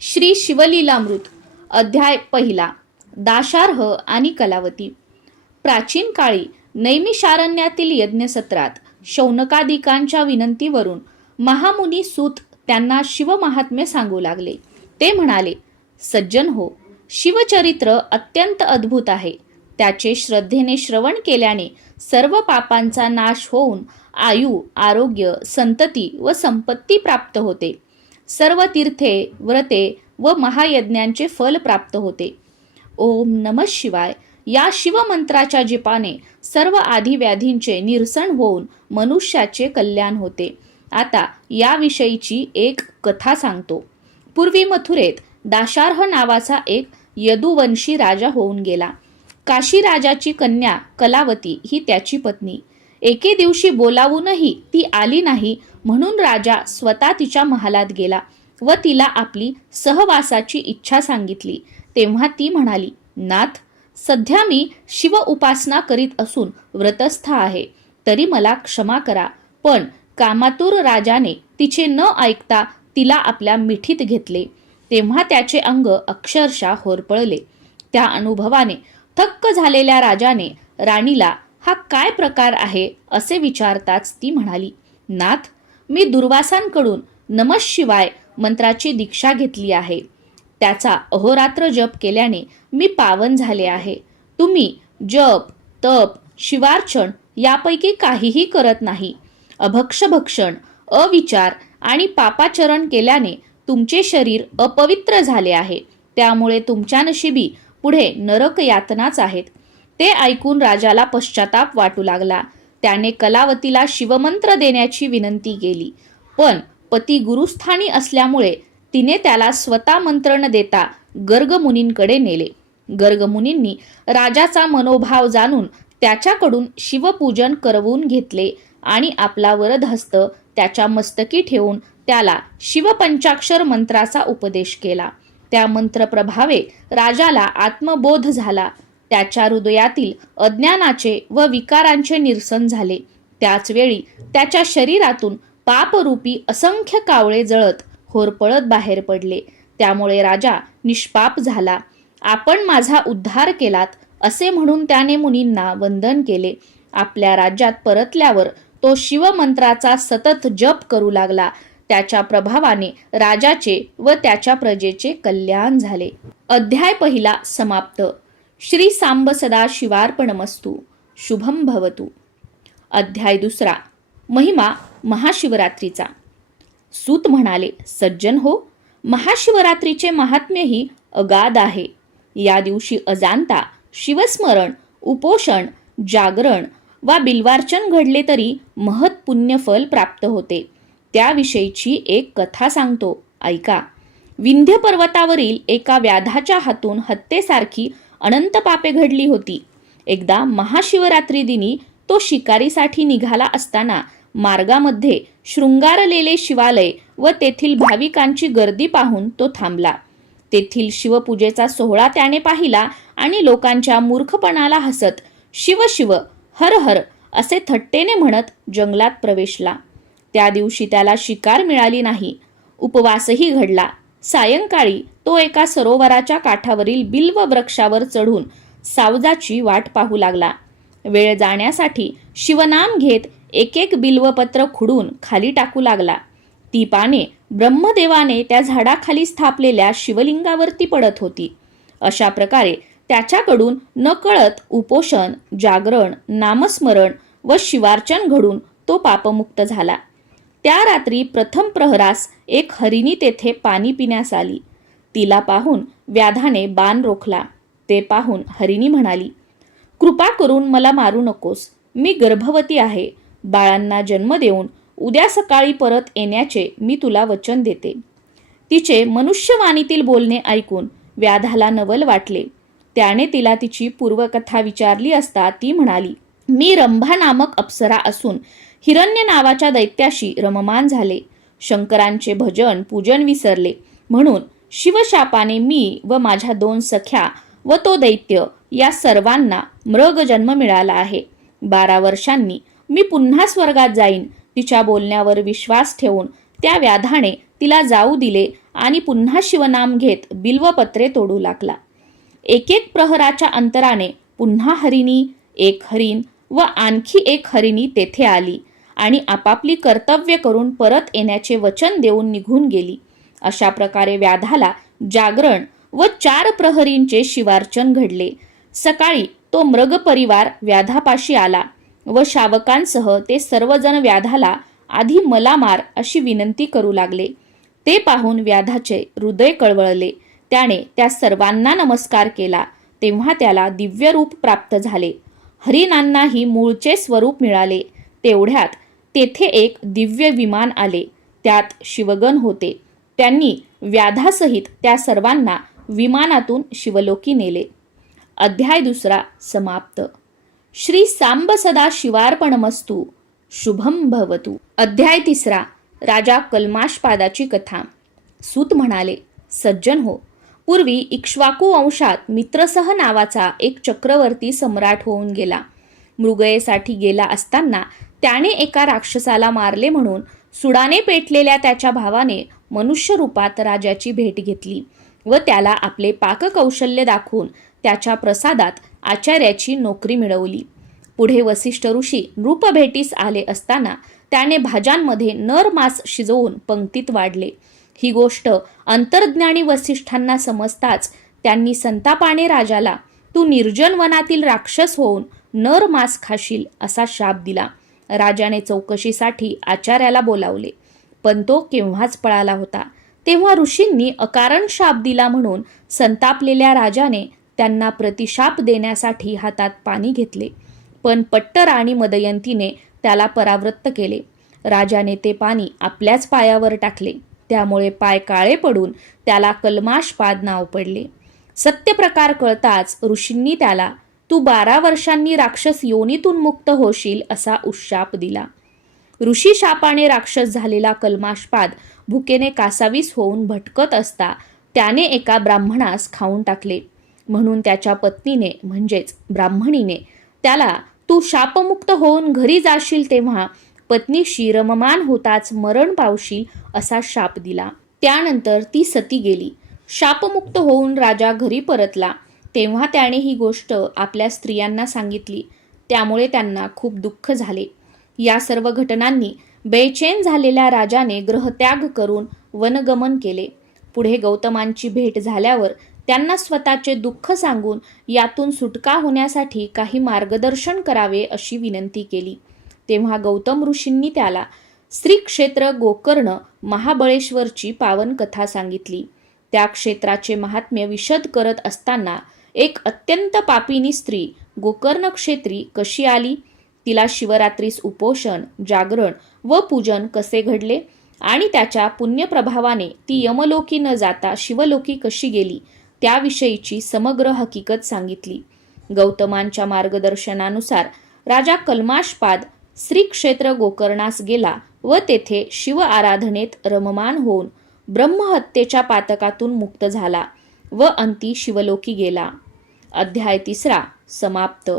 श्री शिवलीलामृत अध्याय पहिला. दाशार्ह आणि कलावती. प्राचीन काळी नैमिषारण्यातील यज्ञसत्रात शौनकादिकांच्या विनंतीवरून महामुनी सूत त्यांना शिवमहात्म्य सांगू लागले. ते म्हणाले, सज्जन हो, शिवचरित्र अत्यंत अद्भुत आहे. त्याचे श्रद्धेने श्रवण केल्याने सर्व पापांचा नाश होऊन आयु, आरोग्य, संतती व संपत्ती प्राप्त होते. सर्व तीर्थे, व्रते व महायज्ञांचे फल प्राप्त होते. ओम नमः शिवाय या शिवमंत्राच्या जपाने सर्व आधिव्याधींचे निरसन होऊन मनुष्याचे कल्याण होते. आता याविषयीची एक कथा सांगतो. पूर्वी मथुरेत दाशार्ह नावाचा एक यदुवंशी राजा होऊन गेला. काशी राजाची कन्या कलावती ही त्याची पत्नी. एके दिवशी बोलावूनही ती आली नाही, म्हणून राजा स्वतः तिच्या महालात गेला व तिला आपली सहवासाची इच्छा सांगितली. तेव्हा ती म्हणाली, नाथ, सध्या मी शिव उपासना करीत असून व्रतस्थ आहे, तरी मला क्षमा करा. पण कामातुर राजाने तिचे न ऐकता तिला आपल्या मिठीत घेतले. तेव्हा त्याचे अंग अक्षरशः होरपळले. त्या अनुभवाने थक्क झालेल्या राजाने राणीला हा काय प्रकार आहे असे विचारताच ती म्हणाली, नाथ, मी दुर्वासांकडून नमः शिवाय मंत्राची दीक्षा घेतली आहे. त्याचा अहोरात्र जप केल्याने मी पावन झाले आहे. तुम्ही जप, तप, शिवार्चन यापैकी काहीही करत नाही. अभक्षभक्षण, अविचार आणि पापाचरण केल्याने तुमचे शरीर अपवित्र झाले आहे. त्यामुळे तुमच्या नशिबी पुढे नरक यातनाच आहेत. ते ऐकून राजाला पश्चाताप वाटू लागला. त्याने कलावतीला शिवमंत्र देण्याची विनंती केली, पण पती गुरुस्थानी असल्यामुळे तिने त्याला स्वतः मंत्र न देता गर्गमुनींकडे नेले. गर्गमुनींनी राजाचा मनोभाव जाणून त्याच्याकडून शिवपूजन करवून घेतले आणि आपला वरदहस्त त्याच्या मस्तकी ठेवून त्याला शिवपंचाक्षर मंत्राचा उपदेश केला. त्या मंत्रप्रभावे राजाला आत्मबोध झाला. त्याच्या हृदयातील अज्ञानाचे व विकारांचे निरसन झाले. त्याच वेळी त्याच्या शरीरातून पापरूपी असंख्य कावळे जळत होरपळत बाहेर पडले. त्यामुळे राजा निष्पाप झाला. आपण माझा उद्धार केलात असे म्हणून त्याने मुनींना वंदन केले. आपल्या राज्यात परतल्यावर तो शिवमंत्राचा सतत जप करू लागला. त्याच्या प्रभावाने राजाचे व त्याच्या प्रजेचे कल्याण झाले. अध्याय पहिला समाप्त. श्री सांब सदा शिवार्पणमस्तु. शुभम भवतु. अध्याय दुसरा. महिमा महाशिवरात्रीचा. सूत म्हणाले, सज्जन हो, महाशिवरात्रीचे महात्म्यही अगाध आहे. या दिवशी अजांता शिवस्मरण, उपोषण, जागरण वा बिल्वार्चन घडले तरी महत् पुण्यफल प्राप्त होते. त्याविषयीची एक कथा सांगतो, ऐका. विंध्य पर्वतावरील एका व्याधाच्या हातून हत्येसारखी अनंत पापे घडली होती. एकदा महाशिवरात्री दिनी तो शिकारीसाठी निघाला असताना मार्गामध्ये शृंगारलेले शिवालय व तेथील भाविकांची गर्दी पाहून तो थांबला. तेथील शिवपूजेचा सोहळा त्याने पाहिला आणि लोकांच्या मूर्खपणाला हसत शिव शिव, हर हर असे थट्टेने म्हणत जंगलात प्रवेशला. त्या दिवशी त्याला शिकार मिळाली नाही. उपवासही घडला. सायंकाळी तो एका सरोवराच्या काठावरील बिल्व वृक्षावर चढून सावजाची वाट पाहू लागला. वेळ जाण्यासाठी शिवनाम घेत एक एक बिल्वपत्र खुडून खाली टाकू लागला. ती पाने ब्रह्मदेवाने त्या झाडाखाली स्थापलेल्या शिवलिंगावरती पडत होती. अशा प्रकारे त्याच्याकडून नकळत उपोषण, जागरण, नामस्मरण व शिवार्चन घडून तो पापमुक्त झाला. त्या रात्री प्रथम प्रहरास एक हरिणी तेथे पाणी पिण्यास आली. तिला पाहून व्याधाने बाण रोखला. ते पाहून हरिणी म्हणाली, कृपा करून मला मारू नकोस. मी गर्भवती आहे. बाळांना जन्म देऊन उद्या सकाळी परत येण्याचे मी तुला वचन देते. तिचे मनुष्यवाणीतील बोलणे ऐकून व्याधाला नवल वाटले. त्याने तिला तिची पूर्वकथा विचारली असता ती म्हणाली, मी रंभा नामक अप्सरा असून हिरण्य नावाच्या दैत्याशी रममान झाले. शंकरांचे भजन पूजन विसरले, म्हणून शिवशापाने मी व माझ्या 2 सख्या व तो दैत्य या सर्वांना मृग जन्म मिळाला आहे. 12 वर्षांनी मी पुन्हा स्वर्गात जाईन. तिच्या बोलण्यावर विश्वास ठेवून त्या व्याधाने तिला जाऊ दिले आणि पुन्हा शिवनाम घेत बिल्वपत्रे तोडू लागला. एक एक प्रहराच्या अंतराने पुन्हा हरिणी, एक हरिण व आणखी एक हरिणी तेथे आली आणि आपापली कर्तव्य करून परत येण्याचे वचन देऊन निघून गेली. अशा प्रकारे व्याधाला जागरण व 4 प्रहरींचे शिवार्चन घडले. सकाळी तो मृग परिवार व्याधापाशी आला व शावकांसह ते सर्वजण व्याधाला आधी मला मार अशी विनंती करू लागले. ते पाहून व्याधाचे हृदय कळवळले. त्याने त्या सर्वांना नमस्कार केला. तेव्हा त्याला दिव्य रूप प्राप्त झाले. हरिणांनाही मूळचे स्वरूप मिळाले. तेवढ्यात तेथे एक दिव्य विमान आले. त्यात शिवगण होते. त्यांनी व्याधासहित त्या सर्वांना विमानातून शिवलोकी नेले. अध्याय 2 समाप्त. श्री सांब सदा शिवार्पणमस्तु. शुभम भवतु. अध्याय 3 राजा कल्माषपादाची कथा. सूत म्हणाले, सज्जन हो, पूर्वी इक्ष्वाकू वंशात मित्रसह नावाचा एक चक्रवर्ती सम्राट होऊन गेला. मृगयेसाठी गेला असताना त्याने एका राक्षसाला मारले म्हणून सुडाने पेटलेल्या त्याच्या भावाने मनुष्य रूपात राजाची भेट घेतली व त्याला आपले पाककौशल्य दाखवून त्याच्या प्रसादात आचार्याची नोकरी मिळवली. पुढे वसिष्ठ ऋषी नृपभेटीस आले असताना त्याने भाज्यांमध्ये नर मांस शिजवून पंक्तीत वाढले. ही गोष्ट अंतर्ज्ञानी वसिष्ठांना समजताच त्यांनी संतापाने राजाला तू निर्जन वनातील राक्षस होऊन नर मांस खाशील असा शाप दिला. राजाने चौकशीसाठी आचार्याला बोलावले, पण तो केव्हाच पळाला होता. तेव्हा ऋषींनी अकारण शाप दिला म्हणून संतापलेल्या राजाने त्यांना प्रतिशाप देण्यासाठी हातात पाणी घेतले, पण पट्टराणी मदयंतीने त्याला परावृत्त केले. राजाने ते पाणी आपल्याच पायावर टाकले. त्यामुळे पाय काळे पडून त्याला कल्माषपाद नाव पडले. सत्यप्रकार कळताच ऋषींनी त्याला तू 12 वर्षांनी राक्षस योनीतून मुक्त होशील असा उशाप दिला. ऋषी शापाने राक्षस झालेला कल्माषपाद भुकेने कासावीस होऊन भटकत असता त्याने एका ब्राह्मणास खाऊन टाकले. म्हणून त्याच्या पत्नीने म्हणजेच ब्राह्मणीने त्याला तू शापमुक्त होऊन घरी जाशील तेव्हा पत्नीशी रममान होताच मरण पावशील असा शाप दिला. त्यानंतर ती सती गेली. शापमुक्त होऊन राजा घरी परतला. तेव्हा त्याने ही गोष्ट आपल्या स्त्रियांना सांगितली. त्यामुळे त्यांना खूप दुःख झाले. या सर्व घटनांनी बेचैन झालेल्या राजाने ग्रहत्याग करून वनगमन केले. पुढे गौतमांची भेट झाल्यावर त्यांना स्वतःचे दुःख सांगून यातून सुटका होण्यासाठी काही मार्गदर्शन करावे अशी विनंती केली. तेव्हा गौतम ऋषींनी त्याला श्री क्षेत्र गोकर्ण महाबळेश्वरची पावन कथा सांगितली. त्या क्षेत्राचे महात्म्य विशद करत असताना एक अत्यंत पापिनी स्त्री गोकर्ण क्षेत्री कशी आली, तिला शिवरात्रीस उपोषण, जागरण व पूजन कसे घडले आणि त्याच्या पुण्यप्रभावाने ती यमलोकी न जाता शिवलोकी कशी गेली त्याविषयीची समग्र हकीकत सांगितली. गौतमांच्या मार्गदर्शनानुसार राजा कल्माषपाद श्री क्षेत्र गोकर्णास गेला व तेथे शिव आराधनेत रममान होऊन ब्रह्महत्येच्या पातकातून मुक्त झाला व अंती शिवलोकी गेला. अध्याय 3 समाप्त.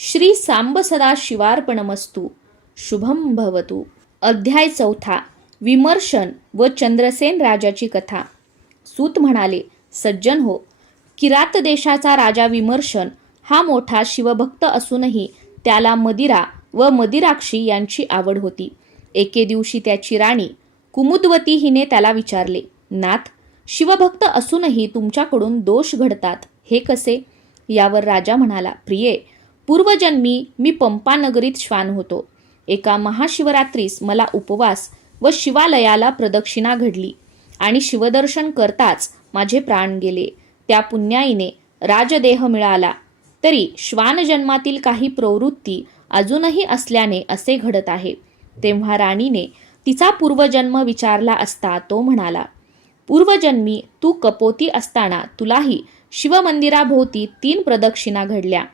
श्री सांब सदा शिवार्पणमस्तु. शुभम भवतु. अध्याय 4 विमर्शन व चंद्रसेन राजाची कथा. सूत म्हणाले, सज्जन हो, किरात देशाचा राजा विमर्शन हा मोठा शिवभक्त असूनही त्याला मदिरा व मदिराक्षी यांची आवड होती. एके दिवशी त्याची राणी कुमुद्वती हिने त्याला विचारले, नाथ, शिवभक्त असूनही तुमच्याकडून दोष घडतात, हे कसे? यावर राजा म्हणाला, प्रिये, पूर्वजन्मी मी पंपा नगरीत श्वान होतो. एका महाशिवरात्रीस मला उपवास व शिवालयाला प्रदक्षिणा घडली आणि शिवदर्शन करताच माझे प्राण गेले. त्या पुण्याईने राजदेह मिळाला. तरी श्वान जन्मातील काही प्रवृत्ती अजूनही असल्याने असे घडत आहे. तेव्हा राणीने तिचा पूर्वजन्म विचारला असता तो म्हणाला, पूर्वजन्मी तू कपोती असताना तुलाही शिवमंदिराभोवती 3 प्रदक्षिणा घडल्या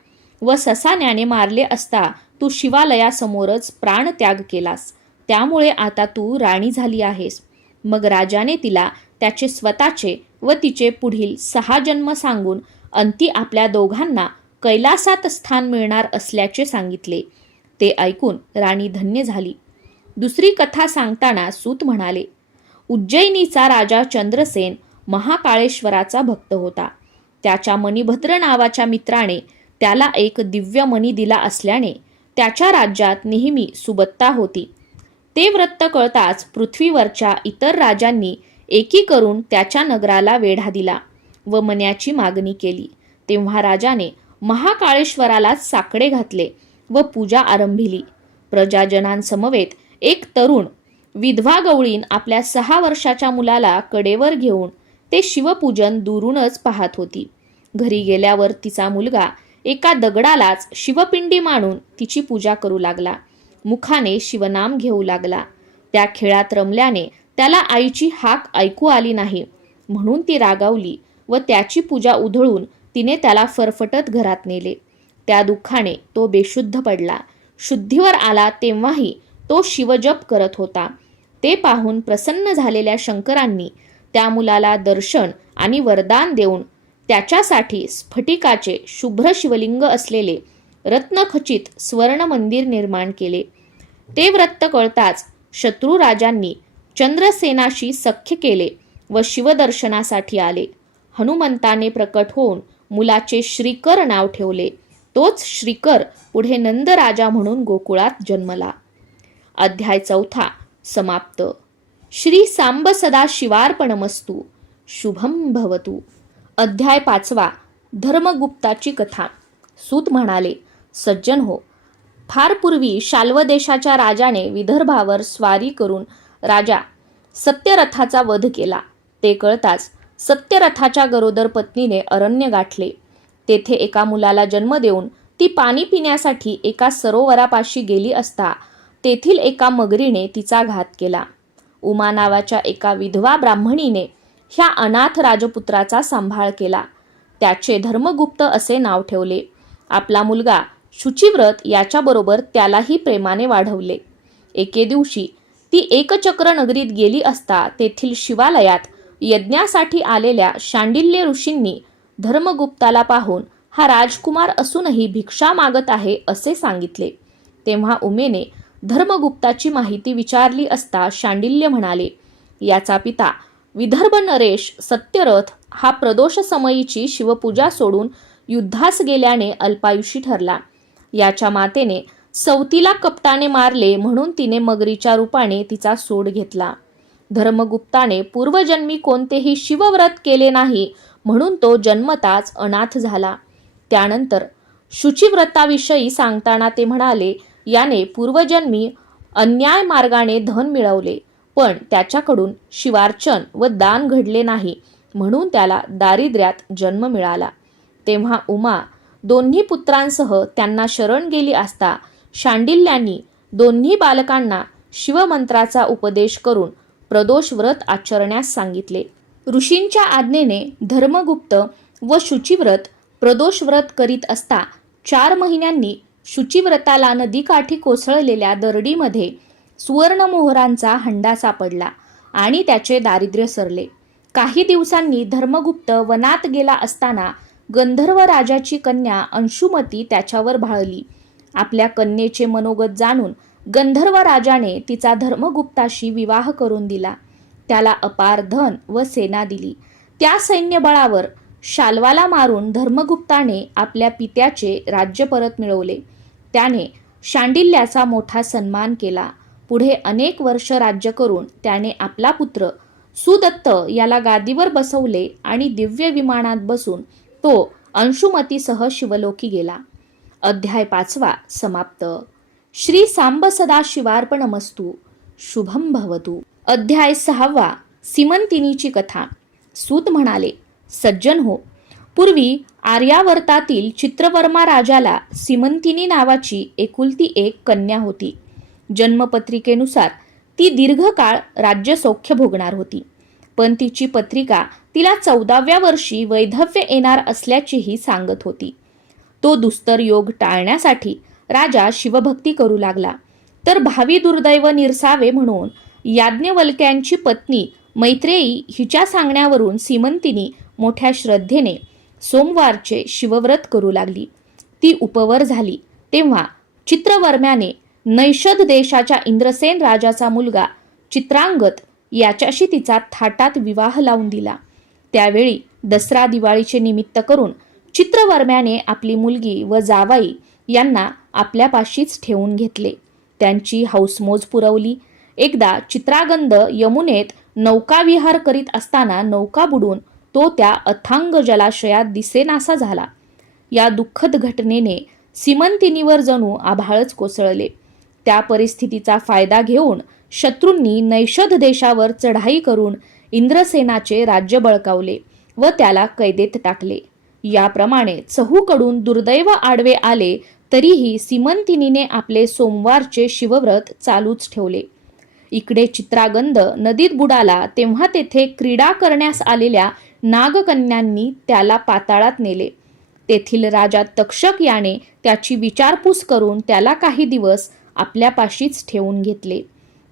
व ससाण्याने मारले असता तू शिवालयासमोरच प्राणत्याग केलास. त्यामुळे आता तू राणी झाली आहेस. मग राजाने तिला त्याचे स्वतःचे व तिचे पुढील 6 जन्म सांगून अंती आपल्या दोघांना कैलासात स्थान मिळणार असल्याचे सांगितले. ते ऐकून राणी धन्य झाली. दुसरी कथा सांगताना सूत म्हणाले, उज्जैनीचा राजा चंद्रसेन महाकाळेश्वराचा भक्त होता. त्याच्या मणिभद्र नावाच्या मित्राने त्याला एक दिव्य मणी दिला असल्याने त्याच्या राज्यात नेहमी सुबत्ता होती. ते वृत्त कळताच पृथ्वीवरच्या इतर राजांनी एकी करून त्याच्या नगराला वेढा दिला व मण्याची मागणी केली. तेव्हा राजाने महाकाळेश्वरालाच साकडे घातले व पूजा आरंभिली. प्रजाजनांसमवेत एक तरुण विधवा गवळीन आपल्या 6 वर्षाच्या मुलाला कडेवर घेऊन ते शिवपूजन दुरूनच पाहत होती. घरी गेल्यावर तिचा मुलगा एका दगडालाच शिवपिंडी मांडून तिची पूजा करू लागला. मुखाने शिवनाम घेऊ लागला. त्या खेळात रमल्याने त्याला आईची हाक ऐकू आली नाही, म्हणून ती रागावली व त्याची पूजा उधळून तिने त्याला फरफटत घरात नेले. त्या दुःखाने तो बेशुद्ध पडला. शुद्धीवर आला तेव्हाही तो शिवजप करत होता. ते पाहून प्रसन्न झालेल्या शंकरांनी त्या मुलाला दर्शन आणि वरदान देऊन त्याच्यासाठी स्फटिकाचे शुभ्र शिवलिंग असलेले रत्नखचित स्वर्ण मंदिर निर्माण केले. ते व्रत कळताच शत्रू राजांनी चंद्रसेनाशी सख्य केले व शिवदर्शनासाठी आले. हनुमंताने प्रकट होऊन मुलाचे श्रीकर नाव ठेवले. तोच श्रीकर पुढे नंद राजा म्हणून गोकुळात जन्मला. अध्याय 4 समाप्त. श्री सांब सदा शिवार्पणमस्तु. शुभम भवतु. अध्याय 5 धर्मगुप्ताची कथा. सूत म्हणाले, सज्जन हो, फार पूर्वी शाल्व देशाच्या राजाने विदर्भावर स्वारी करून राजा सत्यरथाचा वध केला. ते कळताच सत्यरथाच्या गरोदर पत्नीने अरण्य गाठले. तेथे एका मुलाला जन्म देऊन ती पाणी पिण्यासाठी एका सरोवरापाशी गेली असता तेथील एका मगरीने तिचा घात केला. उमा नावाच्या एका विधवा ब्राह्मणीने ह्या अनाथ राजपुत्राचा सांभाळ केला. त्याचे धर्मगुप्त असे नाव ठेवले. आपला मुलगा शुचिव्रत याच्याबरोबर त्यालाही प्रेमाने वाढवले. एके दिवशी ती एकचक्र नगरीत गेली असता तेथील शिवालयात यज्ञासाठी आलेल्या शांडिल्य ऋषींनी धर्मगुप्ताला पाहून हा राजकुमार असूनही भिक्षा मागत आहे असे सांगितले. तेव्हा उमेने धर्मगुप्ताची माहिती विचारली असता शांडिल्य म्हणाले, याचा पिता विदर्भ नरेश सत्यरथ हा प्रदोष समयीची शिवपूजा सोडून युद्धास गेल्याने अल्पायुषी ठरला. याच्या मातेने सवतीला कपटाने मारले म्हणून तिने मगरीच्या रूपाने तिचा सोड घेतला. धर्मगुप्ताने पूर्वजन्मी कोणतेही शिवव्रत केले नाही म्हणून तो जन्मताच अनाथ झाला. त्यानंतर शुचिव्रताविषयी सांगताना ते म्हणाले, याने पूर्वजन्मी अन्याय मार्गाने धन मिळवले पण त्याच्याकडून शिवार्चन व दान घडले नाही म्हणून त्याला दारिद्र्यात जन्म मिळाला. तेव्हा उमा दोन्ही पुत्रांसह त्यांना शरण गेली असता शांडिल्यांनी दोन्ही बालकांना शिवमंत्राचा उपदेश करून प्रदोष व्रत आचरण्यास सांगितले. ऋषींच्या आज्ञेने धर्मगुप्त व शुचिव्रत प्रदोष व्रत करीत असता 4 महिन्यांनी शुचिव्रताला नदीकाठी कोसळलेल्या दरडीमध्ये सुवर्णमोहरांचा हंडा सापडला आणि त्याचे दारिद्र्य सरले. काही दिवसांनी धर्मगुप्त वनात गेला असताना गंधर्व राजाची कन्या अंशुमती त्याच्यावर भाळली. आपल्या कन्येचे मनोगत जाणून गंधर्व राजाने तिचा धर्मगुप्ताशी विवाह करून दिला. त्याला अपार धन व सेना दिली. त्या सैन्यबळावर शाल्वाला मारून धर्मगुप्ताने आपल्या पित्याचे राज्य परत मिळवले. त्याने शांडिल्याचा मोठा सन्मान केला. पुढे अनेक वर्ष राज्य करून त्याने आपला पुत्र सुदत्त याला गादीवर बसवले आणि दिव्य विमानात बसून तो अंशुमतीसह शिवलोकी गेला. अध्याय 5 समाप्त. श्री सांब सदा शिवार्पणमस्तु. शुभम भवतु. अध्याय 6 सीमंतिनीची कथा. सूत म्हणाले, सज्जन हो, पूर्वी आर्यावर्तातील चित्रवर्मा राजाला सीमंतिनी नावाची एकुलती एक कन्या होती. जन्मपत्रिकेनुसार ती दीर्घकाळ राज्यसौख्य भोगणार होती, पण तिची पत्रिका तिला 14व्या वर्षी वैधव्य येणार असल्याचीही सांगत होती. तो दुस्तर योग टाळण्यासाठी राजा शिवभक्ती करू लागला. तर भावी दुर्दैव निरसावे म्हणून याज्ञवल्क्यांची पत्नी मैत्रेयी हिच्या सांगण्यावरून सीमंतिनी मोठ्या श्रद्धेने सोमवारचे शिवव्रत करू लागली. ती उपवर झाली तेव्हा चित्रवर्म्याने नैषद देशाच्या इंद्रसेन राजाचा मुलगा चित्रांगत याच्याशी तिचा थाटात विवाह लावून दिला. त्यावेळी दसरा दिवाळीचे निमित्त करून चित्रवर्म्याने आपली मुलगी व जावाई यांना आपल्यापाशीच ठेवून घेतले. त्यांची हौसमोज पुरवली. एकदा चित्रागंध यमुनेत नौकाविहार करीत असताना नौका बुडून तो त्या अथांग जलाशयात दिसेनासा झाला. या दुःखद घटनेने सीमंतिनीवर जणू आभाळच कोसळले. त्या परिस्थितीचा फायदा घेऊन शत्रूंनी नैषध देशावर चढाई करून इंद्रसेनाचे राज्य बळकावले व त्याला कैदेत टाकले. याप्रमाणे चहूकडून दुर्दैव आडवे आले तरीही सीमंतिनीने आपले सोमवारचे शिवव्रत चालूच ठेवले. इकडे चित्रागंध नदीत बुडाला तेव्हा तेथे क्रीडा करण्यास आलेल्या नागकन्यांनी त्याला पाताळात नेले. तेथील राजा तक्षक याने त्याची विचारपूस करून त्याला काही दिवस आपल्यापाशीच ठेवून घेतले.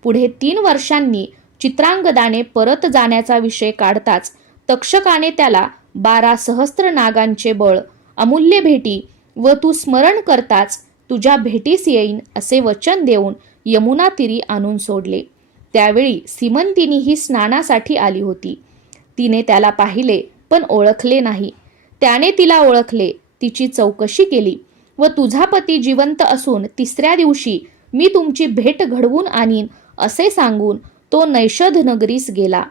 पुढे 3 वर्षांनी चित्रांगदाने परत जाण्याचा विषय काढताच तक्षकाने त्याला 12 सहस्त्र नागांचे बळ, अमूल्य भेटी व तू स्मरण करताच तुझ्या भेटीस येईन असे वचन देऊन यमुना तीरी आणून सोडले. त्यावेळी सीमंतिनी ही स्नानासाठी आली होती. तिने त्याला पाहिले पण ओळखले नाही. त्याने तिला ओळखले, तिची चौकशी केली व तुझा पती जिवंत असून 3ऱ्या दिवशी मी तुमची भेट घडवून आणीन असे सांगून तो नैषध नगरीस गेला.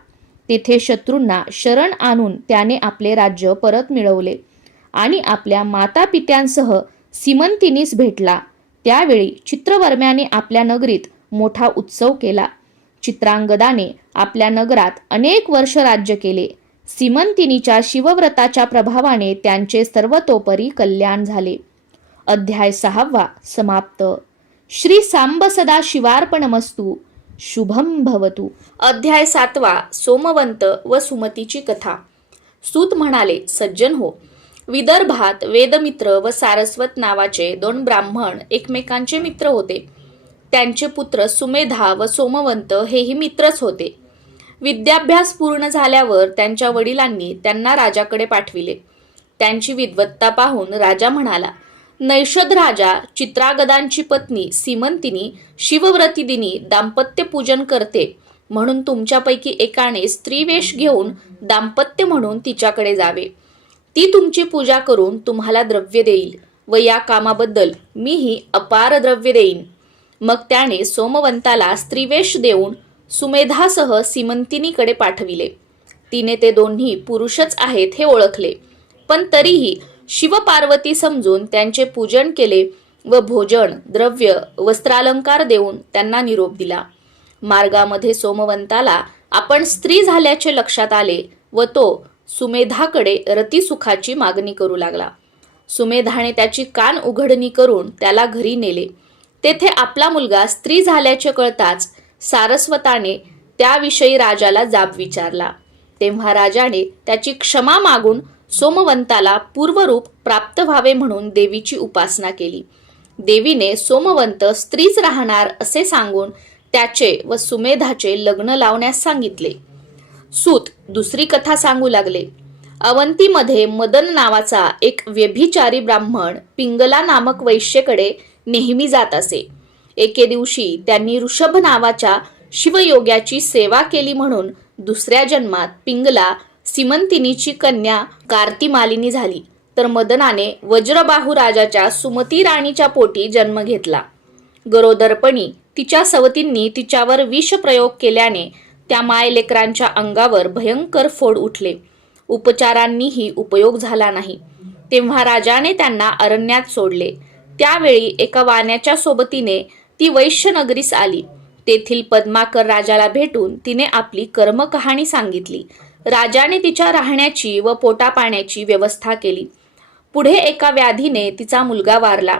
तेथे शत्रूंना शरण आणून त्याने आपले राज्य परत मिळवले आणि आपल्या माता पित्यांसह सीमंतिनीस भेटला. त्यावेळी चित्रवर्म्याने आपल्या नगरीत मोठा उत्सव केला. चित्रांगदाने आपल्या नगरात अनेक वर्ष राज्य केले. सीमंतिनीच्या शिवव्रताच्या प्रभावाने त्यांचे सर्वतोपरी कल्याण झाले. अध्याय 6 समाप्त. श्री सांब सदा शिवार्पणमस्तु. शुभम भवतु. अध्याय 7 सोमवंत व सुमतीची कथा. सूत म्हणाले, सज्जन हो, विदर्भात वेदमित्र व सारस्वत नावाचे 2 ब्राह्मण एकमेकांचे मित्र होते. त्यांचे पुत्र सुमेधा व सोमवंत हेही मित्रच होते. विद्याभ्यास पूर्ण झाल्यावर त्यांच्या वडिलांनी त्यांना राजाकडे पाठविले. त्यांची विद्वत्ता पाहून राजा म्हणाला, नैषध राजा चित्रागदांची पत्नी सीमंतिनी शिवव्रती दिनी दाम्पत्य पूजन करते, म्हणून तुमच्यापैकी एकाने स्त्रीवेश घेऊन दाम्पत्य म्हणून तिच्याकडे जावे. ती तुमची पूजा करून तुम्हाला द्रव्य देईल व या कामाबद्दल मीही अपार द्रव्य देईन. मग त्याने सोमवंताला स्त्रीवेश देऊन सुमेधासह सीमंतिनीकडे पाठविले. तिने ते दोन्ही पुरुषच आहेत हे ओळखले, पण तरीही शिवपार्वती समजून त्यांचे पूजन केले व भोजन, द्रव्य, वस्त्रालंकार देऊन त्यांना निरोप दिला. मार्गामध्ये सोमवंताला आपण स्त्री झाल्याचे लक्षात आले व तो सुमेधाकडे रतिसुखाची मागणी करू लागला. सुमेधाने त्याची कान उघडणी करून त्याला घरी नेले. तेथे आपला मुलगा स्त्री झाल्याचे कळताच सारस्वताने त्याविषयी राजाला जाब विचारला. तेव्हा राजाने त्याची क्षमा मागून सोमवंताला पूर्वरूप प्राप्त व्हावे म्हणून देवीची उपासना केली. देवीने सोमवंत स्त्रीच राहणार असे सांगून त्याचे व सुमेधाचे लग्न लावण्यास सांगितले. सूत दुसरी कथा सांगू लागले. अवंतीमध्ये मदन नावाचा एक व्यभिचारी ब्राह्मण पिंगला नामक वैश्येकडे नेहमी जात असे. एके दिवशी त्यांनी ऋषभ नावाच्या शिवयोग्याची सेवा केली म्हणून 2ऱ्या जन्मात पिंगला सीमंतिनीची कन्या कार्तिमालिनी झाली, तर मदनाने वज्रबाहू राजाच्या सुमती राणीच्या पोटी जन्म घेतला. गरोदरपणी तिच्या सवतींनी तिच्यावर विषप्रयोग केल्याने त्या मायलेकरांच्या अंगावर भयंकर फोड उठले. उपचारांनीही उपयोग झाला नाही. तेव्हा राजाने त्यांना अरण्यात सोडले. त्यावेळी एका वाण्याच्या सोबतीने ती वैश्यनगरीस आली. तेथील पद्माकर राजाला भेटून तिने आपली कर्मकहाणी सांगितली. राजाने तिच्या राहण्याची व पोटापाण्याची व्यवस्था केली. पुढे एका व्याधीने तिचा मुलगा वारला.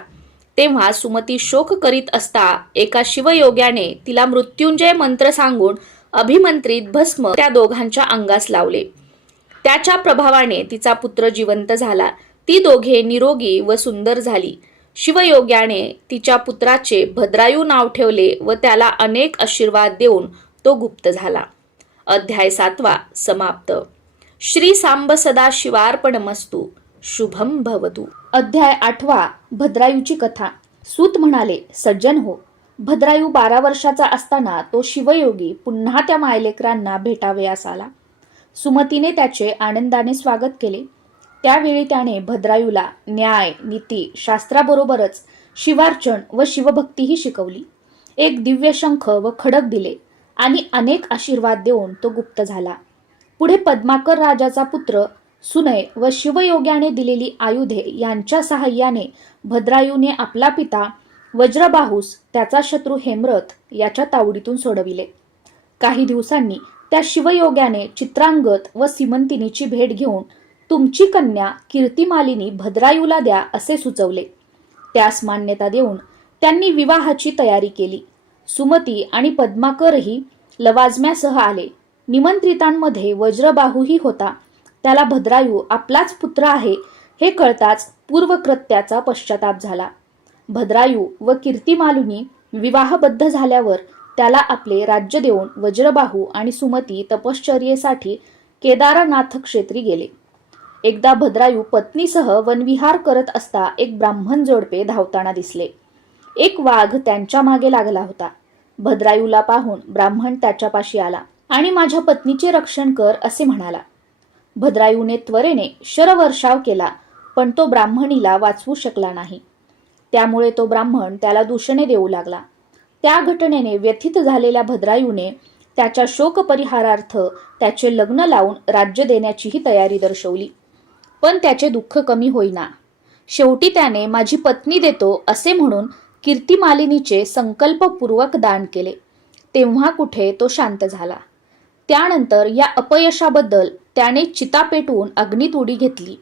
तेव्हा सुमती शोक करीत असता एका शिवयोग्याने तिला मृत्युंजय मंत्र सांगून अभिमंत्रित भस्म त्या दोघांच्या अंगास लावले. त्याच्या प्रभावाने तिचा पुत्र जिवंत झाला. ती दोघे निरोगी व सुंदर झाली. शिवयोग्याने तिच्या पुत्राचे भद्रायू नाव ठेवले व त्याला अनेक आशीर्वाद देऊन तो गुप्त झाला. अध्याय 7 समाप्त. श्री सांब सदा शिवार्पणमस्तु. शुभम भवतु. अध्याय 8 भद्रायूची कथा. सूत म्हणाले, सज्जन हो, भद्रायू 12 वर्षाचा असताना तो शिवयोगी पुन्हा त्या मायलेकरांना भेटावयास आला. सुमतीने त्याचे आनंदाने स्वागत केले. त्यावेळी त्याने भद्रायूला न्याय, नीती, शास्त्राबरोबरच शिवार्चन व शिवभक्तीही शिकवली. एक दिव्य शंख व खडक दिले आणि अनेक आशीर्वाद देऊन तो गुप्त झाला. पुढे पद्माकर राजाचा पुत्र सुनय व शिवयोग्याने दिलेली आयुधे यांच्या सहाय्याने भद्रायूने आपला पिता वज्रबाहूस त्याचा शत्रू हेमरथ याच्या तावडीतून सोडविले. काही दिवसांनी त्या शिवयोग्याने चित्रांगद व सीमंतिनीची भेट घेऊन तुमची कन्या कीर्तिमालिनी भद्रायूला द्या असे सुचवले. त्यास मान्यता देऊन त्यांनी विवाहाची तयारी केली. सुमती आणि पद्माकरही लवाजम्यासह आले. निमंत्रितांमध्ये वज्रबाहूही होता. त्याला भद्रायू आपलाच पुत्र आहे हे कळताच पूर्वकृत्याचा पश्चाताप झाला. भद्रायू व कीर्तिमालिनी विवाहबद्ध झाल्यावर त्याला आपले राज्य देऊन वज्रबाहू आणि सुमती तपश्चर्येसाठी केदारनाथ क्षेत्री गेले. एकदा भद्रायू पत्नीसह वनविहार करत असता एक ब्राह्मण जोडपे धावताना दिसले. एक वाघ त्यांच्या मागे लागला होता. भद्रायूला पाहून ब्राह्मण त्याच्यापाशी आला आणि माझ्या पत्नीचे रक्षण कर असे म्हणाला. भद्रायूने त्वरेने शरवर्षाव केला, पण तो ब्राह्मणीला वाचवू शकला नाही. त्यामुळे तो ब्राह्मण त्याला दूषणे देऊ लागला. त्या घटनेने व्यथित झालेल्या भद्रायूने त्याच्या शोकपरिहारार्थ त्याचे लग्न लावून राज्य देण्याचीही तयारी दर्शवली. पण त्याचे दुःख कमी होईना. शेवटी त्याने माझी पत्नी देतो असे म्हणून कीर्तिमालिनीचे संकल्पपूर्वक दान केले. तेव्हा कुठे तो शांत झाला. त्यानंतर या अपयशाबद्दल त्याने चिता पेटवून अग्नीत उडी घेतली.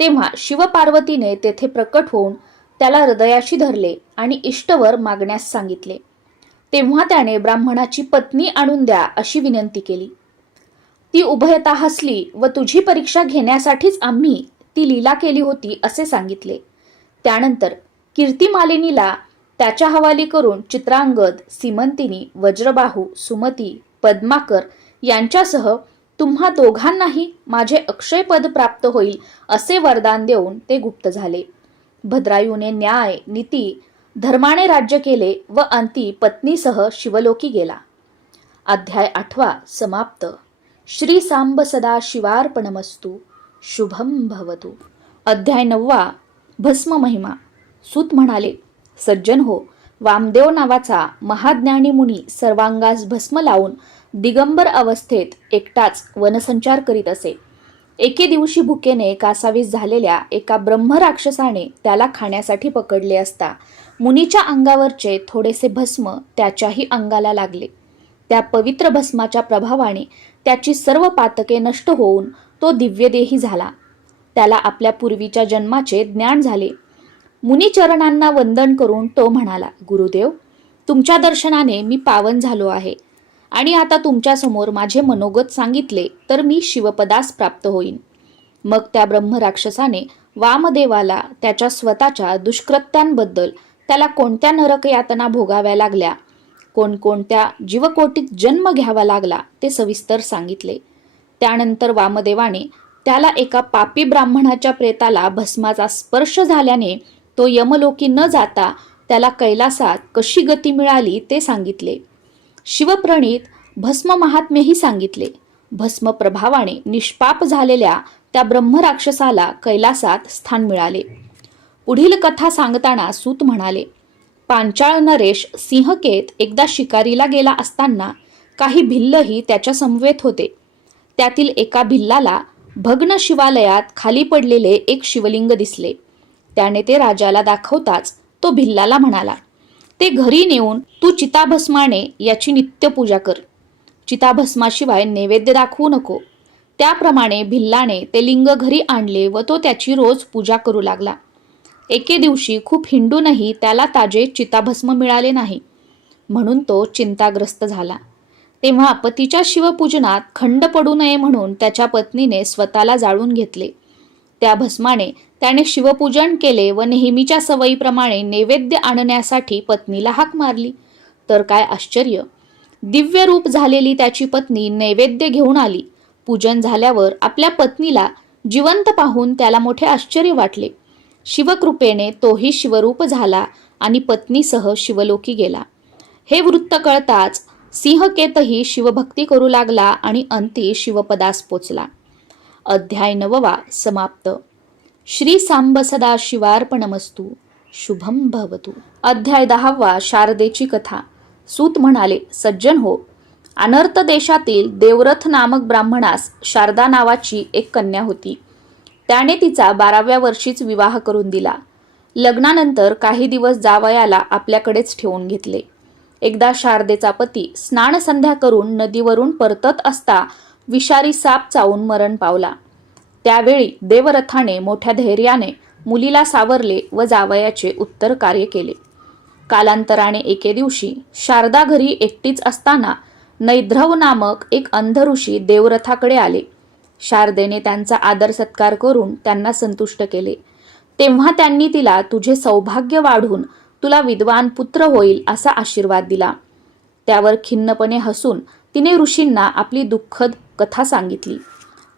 तेव्हा शिवपार्वतीने तेथे प्रकट होऊन त्याला हृदयाशी धरले आणि इष्टवर मागण्यास सांगितले. तेव्हा त्याने ब्राह्मणाची पत्नी आणून द्या अशी विनंती केली. ती उभयता हसली व तुझी परीक्षा घेण्यासाठीच आम्ही ती लीला केली होती असे सांगितले. त्यानंतर कीर्तिमालिनीला त्याच्या हवाली करून चित्रांगद, सीमंतिनी, वज्रबाहू, सुमती, पद्माकर यांच्यासह तुम्हा दोघांनाही माझे अक्षय पद प्राप्त होईल असे वरदान देऊन ते गुप्त झाले. भद्रायूने न्याय, नीती, धर्माने राज्य केले व अंती पत्नीसह शिवलोकी गेला. अध्याय 8 समाप्त. श्री सांब सदा शिवार्पणमस्तु. शुभम भवतु. अध्याय 9 भस्म महिमा. सूत म्हणाले, सज्जन हो, वामदेव नावाचा महाज्ञानी मुनी सर्वांगास भस्म लावून दिगंबर अवस्थेत एकटाच वनसंचार करीत असे. एके दिवशी भुकेने कासावीस झालेल्या एका ब्रह्मराक्षसाने त्याला खाण्यासाठी पकडले असता मुनीच्या अंगावरचे थोडेसे भस्म त्याच्याही अंगाला लागले. त्या पवित्र भस्माच्या प्रभावाने त्याची सर्व पातके नष्ट होऊन तो दिव्यदेही झाला. त्याला आपल्या पूर्वीच्या जन्माचे ज्ञान झाले. मुनिचरणांना वंदन करून तो म्हणाला, गुरुदेव, तुमच्या दर्शनाने मी पावन झालो आहे आणि आता तुमच्यासमोर माझे मनोगत सांगितले तर मी शिवपदास प्राप्त होईन. मग त्या ब्रह्मराक्षसाने वामदेवाला त्याच्या स्वतःच्या दुष्कृत्यांबद्दल, त्याला कोणत्या नरक यातना भोगाव्या लागल्या, कोणकोणत्या जीवकोटीत जन्म घ्यावा लागला ते सविस्तर सांगितले. त्यानंतर वामदेवाने त्याला एका पापी ब्राह्मणाच्या प्रेताला भस्माचा स्पर्श झाल्याने तो यमलोकी न जाता त्याला कैलासात कशी गती मिळाली ते सांगितले. शिवप्रणीत भस्म महात्म्यही सांगितले. भस्म प्रभावाने निष्पाप झालेल्या त्या ब्रह्मराक्षसाला कैलासात स्थान मिळाले. पुढील कथा सांगताना सूत म्हणाले, पांचाळ नरेश सिंहकेत एकदा शिकारीला गेला असताना काही भिल्लही त्याच्या समवेत होते. त्यातील एका भिल्लाला भग्न शिवालयात खाली पडलेले एक शिवलिंग दिसले. त्याने ते राजाला दाखवताच तो भिल्लाला म्हणाला, ते घरी नेऊन तू चिताभस्माने याची नित्यपूजा कर. चिताभस्माशिवाय नैवेद्य दाखवू नको. त्याप्रमाणे भिल्लाने ते लिंग घरी आणले व तो त्याची रोज पूजा करू लागला. एके दिवशी खूप हिंडूनही त्याला ताजे चिताभस्म मिळाले नाही, म्हणून तो चिंताग्रस्त झाला. तेव्हा पतीच्या शिवपूजनात खंड पडू नये म्हणून त्याच्या पत्नीने स्वतःला जाळून घेतले. त्या भस्माने त्याने शिवपूजन केले व नेहमीच्या सवयीप्रमाणे नैवेद्य आणण्यासाठी पत्नीला हाक मारली. तर काय आश्चर्य! दिव्य रूप झालेली त्याची पत्नी नैवेद्य घेऊन आली. पूजन झाल्यावर आपल्या पत्नीला जिवंत पाहून त्याला मोठे आश्चर्य वाटले. शिवकृपेने तोही शिवरूप झाला आणि पत्नीसह शिवलोकी गेला. हे वृत्त कळताच सिंहकेतही शिवभक्ती करू लागला आणि अंती शिवपदास पोचला. अध्याय 9 समाप्त. श्री सांब सदा शिवार्पणमस्तु. शुभम भवतु. अध्याय 10 शारदेची कथा. सूत म्हणाले, सज्जन हो, अनर्थ देशातील देवरथ नामक ब्राह्मणास शारदा नावाची एक कन्या होती. त्याने तिचा 12व्या वर्षीच विवाह करून दिला. लग्नानंतर काही दिवस जावयाला आपल्याकडेच ठेवून घेतले. एकदा शारदेचा पती स्नान संध्या करून नदीवरून परतत असता विषारी साप चावून मरण पावला. त्यावेळी देवरथाने मोठ्या धैर्याने मुलीला सावरले व जावयाचे उत्तर कार्य केले. कालांतराने एके दिवशी शारदा घरी एकटीच असताना नैध्रव नामक एक अंध ऋषी देवरथाकडे आले. शारदेने त्यांचा आदर सत्कार करून त्यांना संतुष्ट केले. तेव्हा त्यांनी तिला तुझे सौभाग्य वाढून तुला विद्वान पुत्र होईल असा आशीर्वाद दिला. त्यावर खिन्नपणे हसून तिने ऋषींना आपली दुःखद कथा सांगितली.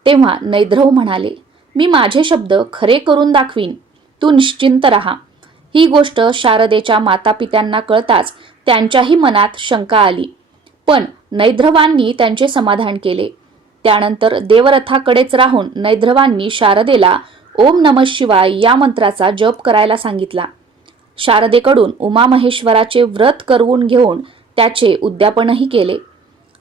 तेव्हा नैध्रव म्हणाले, मी माझे शब्द खरे करून दाखवीन, तू निश्चिंत राहा. ही गोष्ट शारदेच्या मातापित्यांना कळताच त्यांच्याही मनात शंका आली, पण नैध्रवांनी त्यांचे समाधान केले. त्यानंतर देवरथाकडेच राहून नैध्रवांनी शारदेला ओम नमः शिवाय या मंत्राचा जप करायला सांगितला. शारदेकडून उमामहेश्वराचे व्रत करवून घेऊन त्याचे उद्यापनही केले.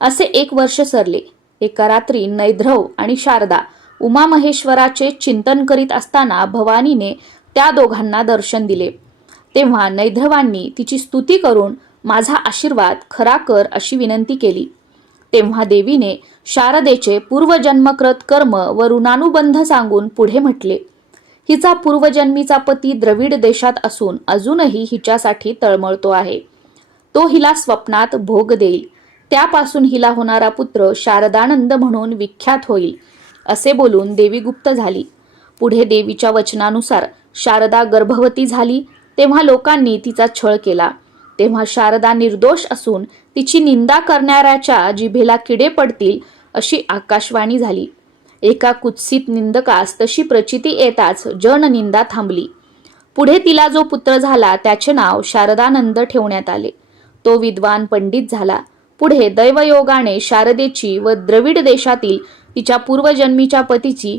असे 1 वर्ष सरले. एका रात्री नैध्रव आणि शारदा उमामहेश्वराचे चिंतन करीत असताना भवानीने त्या दोघांना दर्शन दिले. तेव्हा नैध्रवांनी तिची स्तुती करून माझा आशीर्वाद खरा कर अशी विनंती केली. तेव्हा देवीने शारदेचे पूर्वजन्मकृत कर्म व ऋणानुबंध सांगून पुढे म्हटले, हिचा पूर्वजन्मीचा पती द्रविड देशात असून अजूनही हिच्यासाठी तळमळतो आहे. तो हिला स्वप्नात भोग देईल. त्यापासून हिला होणारा पुत्र शारदानंद म्हणून विख्यात होईल असे बोलून देवी गुप्त झाली. पुढे देवीच्या वचनानुसार शारदा गर्भवती झाली. तेव्हा लोकांनी तिचा छळ केला. तेव्हा शारदा निर्दोष असून तिची निंदा करणाऱ्याच्या जिभेला किडे पडतील अशी आकाशवाणी झाली. एका कुत्सित निंदकास तशी प्रचिती येताच जननिंदा थांबली. पुढे तिला जो पुत्र झाला त्याचे नाव शारदानंद ठेवण्यात आले. तो विद्वान पंडित झाला. पुढे दैवयोगाने शारदेची व द्रविड देशातील तिच्या पूर्वजन्मीच्या पतीची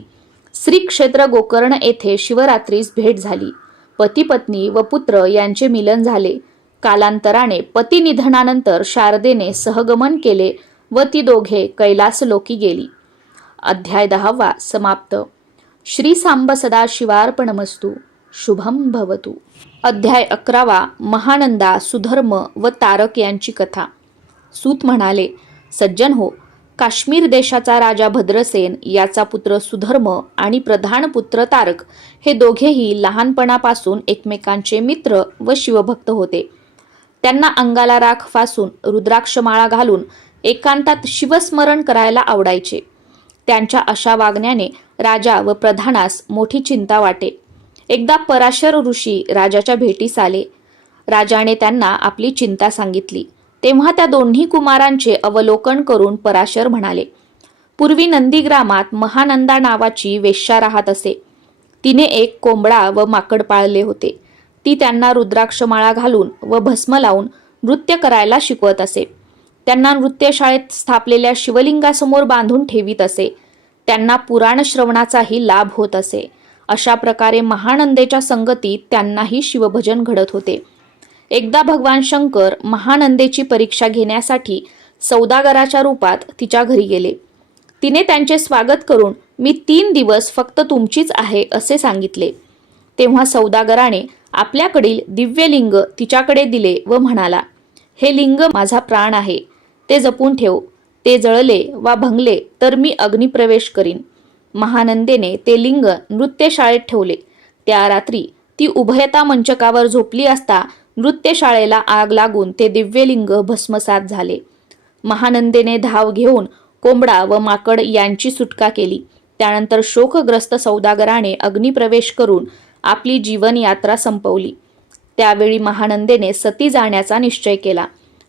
श्री क्षेत्र गोकर्ण येथे शिवरात्रीस भेट झाली. पती पत्नी व पुत्र यांचे मिलन झाले. कालांतराने पती निधनानंतर शारदेने सहगमन केले व ती दोघे कैलासलोकी गेली. अध्याय 10 समाप्त. श्री सांब सदा शिवार्पणमस्तु. शुभम भवतु. अध्याय 11 महानंदा, सुधर्म व तारक यांची कथा. सूत म्हणाले, सज्जन हो, काश्मीर देशाचा राजा भद्रसेन याचा पुत्र सुधर्म आणि प्रधान पुत्र तारक हे दोघेही लहानपणापासून एकमेकांचे मित्र व शिवभक्त होते. त्यांना अंगाला राख फासून रुद्राक्षमाळा घालून एकांतात शिवस्मरण करायला आवडायचे. त्यांच्या अशा वागण्याने राजा व प्रधानास मोठी चिंता वाटे. एकदा पराशर ऋषी राजाच्या भेटीस आले. राजाने त्यांना आपली चिंता सांगितली. तेव्हा त्या दोन्ही कुमारांचे अवलोकन करून पराशर म्हणाले, पूर्वी नंदीग्रामात महानंदा नावाची वेश्या राहत असे. तिने एक कोंबडा व माकड पाळले होते. ती त्यांना रुद्राक्षमाळा घालून व भस्म लावून नृत्य करायला शिकवत असे. त्यांना नृत्यशाळेत स्थापलेल्या शिवलिंगासमोर बांधून ठेवीत असे. त्यांना पुराण श्रवणाचाही लाभ होत असे. अशा प्रकारे महानंदेच्या संगतीत त्यांनाही शिवभजन घडत होते. एकदा भगवान शंकर महानंदेची परीक्षा घेण्यासाठी सौदागराच्या रूपात तिच्या घरी गेले. तिने त्यांचे स्वागत करून मी 3 दिवस फक्त तुमचीच आहे असे सांगितले. तेव्हा सौदागराने आपल्याकडील दिव्यलिंग तिच्याकडे दिले व म्हणाला, हे लिंग माझा प्राण आहे, ते जपून ठेव. ते जळले वा भंगले तर मी अग्निप्रवेश करीन. महानंदेने ते लिंग नृत्यशाळेत ठेवले. त्या रात्री ती उभयता मंचकावर झोपली असता नृत्यशाळेला आग लागून ते दिव्यलिंग भस्मसात झाले. महानंदेने धाव घेऊन कोंबडा व माकड यांची सुटका केली. त्यानंतर शोकग्रस्त सौदागराने अग्निप्रवेश करून आपली जीवन यात्रा संपवली. त्यावेळी महानंदेने सती जाण्याचा निश्चय केला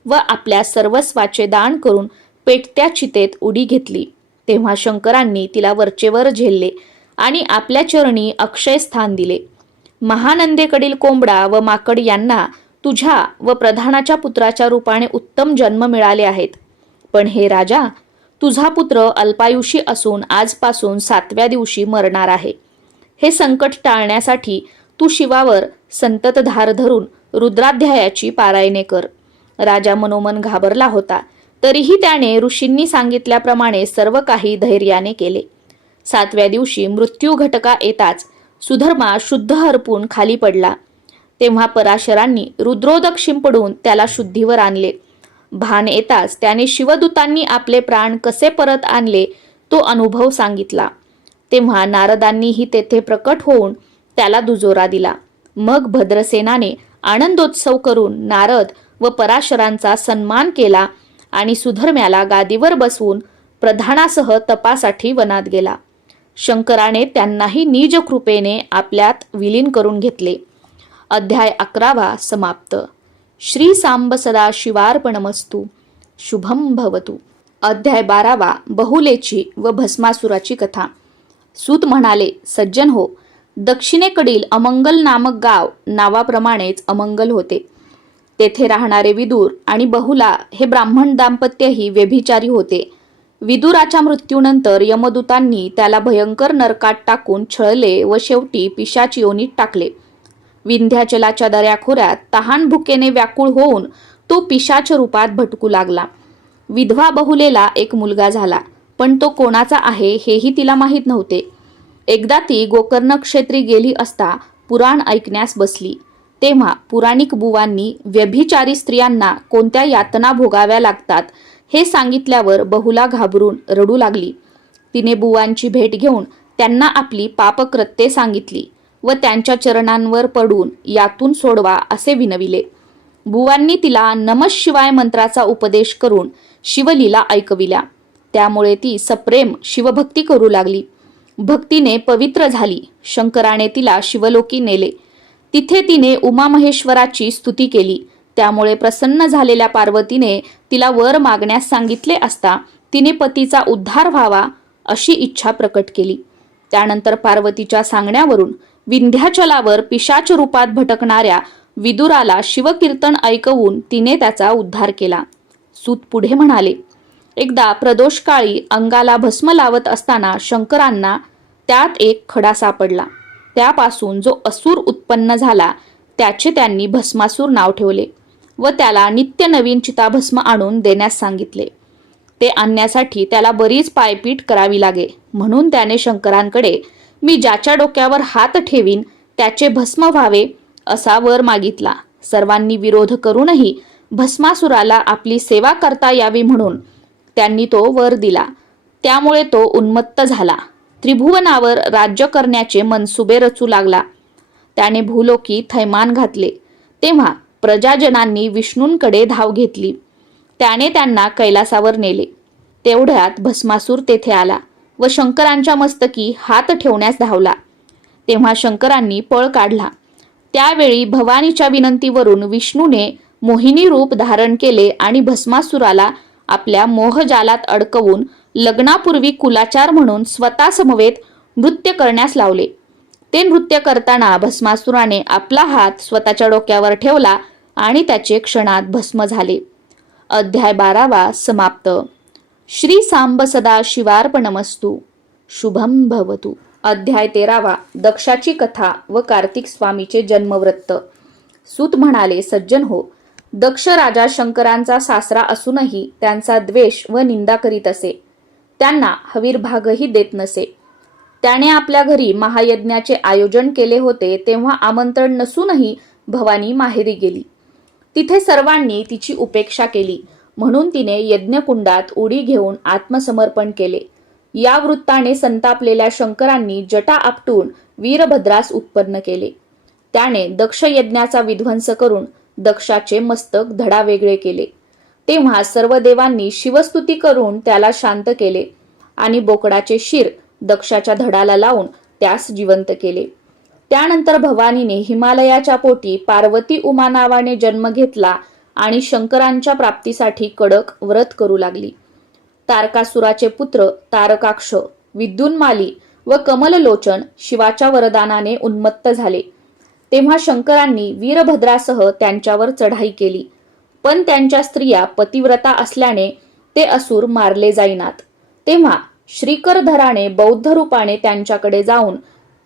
व आपल्या सर्वस्वाचे दान करून पेटत्या चितेत उडी घेतली. तेव्हा शंकरांनी तिला वरचेवर झेलले आणि आपल्या चरणी अक्षय स्थान दिले. महानंदेकडील कोंबडा व माकड यांना तुझ्या व प्रधानाच्या पुत्राच्या रूपाने उत्तम जन्म मिळाले आहेत. पण हे राजा, तुझा पुत्र अल्पायुषी असून आजपासून 7व्या दिवशी मरणार आहे. हे संकट टाळण्यासाठी तू शिवावर संततधार धरून रुद्राध्यायाची पारायणे कर. राजा मनोमन घाबरला होता, तरीही त्याने ऋषींनी सांगितल्याप्रमाणे सर्व काही धैर्याने केले. 7व्या दिवशी मृत्यू घटका येताच सुधर्मा शुद्ध हरपून खाली पडला. तेव्हा पराशरांनी रुद्रोदक शिंपडून त्याला शुद्धीवर आणले. भान येताच त्याने शिवदूतांनी आपले प्राण कसे परत आणले तो अनुभव सांगितला. तेव्हा नारदांनीही तेथे प्रकट होऊन त्याला दुजोरा दिला. मग भद्रसेनाने आनंदोत्सव करून नारद व पराशरांचा सन्मान केला आणि सुधर्म्याला गादीवर बसवून प्रधानासह तपासाठी वनात गेला. शंकराने त्यांनाही निज कृपेने आपल्यात विलीन करून घेतले. अध्याय 11वा समाप्त. श्री सांब सदा शिवार्पणमस्तु. शुभम भवतु. अध्याय 12वा बहुलेची व भस्मासुराची कथा. सूत म्हणाले, सज्जन हो, दक्षिणेकडील अमंगल नामक गाव नावाप्रमाणेच अमंगल होते. तेथे राहणारे विदुर आणि बहुला हे ब्राह्मण दाम्पत्यही व्यभिचारी होते. विदुराच्या मृत्यूनंतर यमदूतांनी त्याला भयंकर नरकात टाकून छळले व शेवटी पिशाच योनीत टाकले. विंध्याचलाच्या दऱ्याखोऱ्यात तहान भुकेने व्याकुळ होऊन तो पिशाच रूपात भटकू लागला. विधवा बहुलेला एक मुलगा झाला, पण तो कोणाचा आहे हेही तिला माहीत नव्हते. एकदा ती गोकर्ण क्षेत्री गेली असता पुराण ऐकण्यास बसली. तेव्हा पुराणिक बुवांनी व्यभिचारी स्त्रियांना कोणत्या यातना भोगाव्या लागतात हे सांगितल्यावर बहुला घाबरून रडू लागली. तिने बुवांची भेट घेऊन त्यांना आपली पापकृत्ये सांगितली व त्यांच्या चरणांवर पडून यातून सोडवा असे विनविले. बुवांनी तिला नमः शिवाय मंत्राचा उपदेश करून शिवलीला ऐकविल्या. त्यामुळे ती सप्रेम शिवभक्ती करू लागली. भक्तीने पवित्र झाली. शंकराने तिला शिवलोकी नेले. तिथे तिने उमामहेश्वराची स्तुती केली. त्यामुळे प्रसन्न झालेल्या पार्वतीने तिला वर मागण्यास सांगितले असता तिने पतीचा उद्धार व्हावा अशी इच्छा प्रकट केली. त्यानंतर पार्वतीच्या सांगण्यावरून विंध्याचलावर पिशाच रूपात भटकणाऱ्या विदुराला शिवकीर्तन ऐकवून तिने त्याचा उद्धार केला. सूत पुढे म्हणाले, एकदा प्रदोषकाळी अंगाला भस्म लावत असताना शंकरांना त्यात एक खडा सापडला. त्यापासून जो असुर उत्पन्न झाला त्याचे त्यांनी भस्मासूर नाव ठेवले व त्याला नित्य नवीन चिताभस्म आणून देण्यास सांगितले. ते आणण्यासाठी त्याला बरीच पायपीट करावी लागे. म्हणून त्याने शंकरांकडे मी ज्याच्या डोक्यावर हात ठेवीन त्याचे भस्म व्हावे असा वर मागितला. सर्वांनी विरोध करूनही भस्मासुराला आपली सेवा करता यावी म्हणून त्यांनी तो वर दिला. त्यामुळे तो उन्मत्त झाला. त्रिभुवनावर राज्य करण्याचे मनसुबे रचू लागला. त्याने भूलोकी थैमान घातले. तेव्हा प्रजाजनांनी विष्णूंकडे धाव घेतली. त्याने त्यांना कैलासावर नेले. तेवढ्यात भस्मासूर तेथे आला व शंकरांच्या मस्तकी हात ठेवण्यास धावला. तेव्हा शंकरांनी पळ काढला. त्यावेळी भवानीच्या विनंतीवरून विष्णूने मोहिनी रूप धारण केले आणि भस्मासुराला आपल्या मोहजालात अडकवून लग्नापूर्वी कुलाचार म्हणून स्वतः समवेत नृत्य करण्यास लावले. ते नृत्य करताना भस्मासुराने आपला हात स्वतःच्या डोक्यावर ठेवला आणि त्याचे क्षणात भस्म झाले. अध्याय 12वा समाप्त. श्री सांब सदा शिवार्पणमस्तु. शुभम भवतु. अध्याय 13वा दक्षाची कथा व कार्तिक स्वामीचे जन्मवृत्त. सूत म्हणाले, सज्जन हो, दक्ष राजा शंकरांचा सासरा असूनही त्यांचा द्वेष व निंदा करीत असे. त्यांना हवीरभागही देत नसे. त्याने आपल्या घरी महायज्ञाचे आयोजन केले होते तेव्हा आमंत्रण नसूनही भवानी माहेरी गेली. तिथे सर्वांनी तिची उपेक्षा केली म्हणून तिने यज्ञकुंडात उडी घेऊन आत्मसमर्पण केले. या वृत्ताने संतापलेल्या शंकरांनी जटा आपटून वीरभद्रास उत्पन्न केले. त्याने दक्ष यज्ञाचा विध्वंस करून दक्षाचे मस्तक धडावेगळे केले. तेव्हा सर्व देवांनी शिवस्तुती करून त्याला शांत केले आणि बोकडाचे शिर दक्षाच्या धडाला लावून त्यास जिवंत केले. त्यानंतर भवानीने हिमालयाच्या पोटी पार्वती उमा नावाने जन्म घेतला आणि शंकरांच्या प्राप्तीसाठी कडक व्रत करू लागली. तारकासुराचे पुत्र तारकाक्ष, विद्युन्माली व कमललोचन शिवाच्या वरदानाने उन्मत्त झाले. तेव्हा शंकरांनी वीरभद्रासह त्यांच्यावर चढाई केली, पण त्यांच्या स्त्रिया पतिव्रता असल्याने ते असुर मारले जाईनात. तेव्हा श्रीकरधराने बौद्ध रूपाने त्यांच्याकडे जाऊन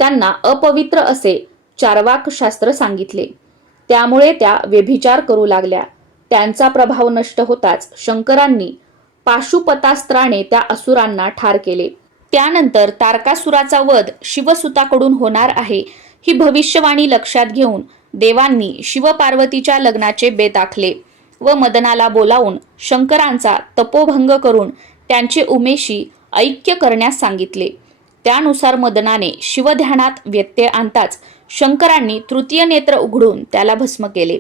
त्यांना अपवित्र असे चार्वाक शास्त्र सांगितले. त्यामुळे त्या व्यभिचार करू लागल्या. त्यांचा प्रभाव नष्ट होताच शंकरांनी पाशुपतास्त्राने त्या असुरांना ठार केले. त्यानंतर तारकासुराचा वध शिवसुताकडून होणार आहे ही भविष्यवाणी लक्षात घेऊन देवांनी शिवपार्वतीच्या लग्नाचे बेत आखले व मदनाला बोलावून शंकरांचा तपोभंग करून त्यांचे उमेशी ऐक्य करण्यास सांगितले. त्यानुसार मदनाने शिवध्यानात व्यत्यय आणताच शंकरांनी तृतीय नेत्र उघडून त्याला भस्म केले.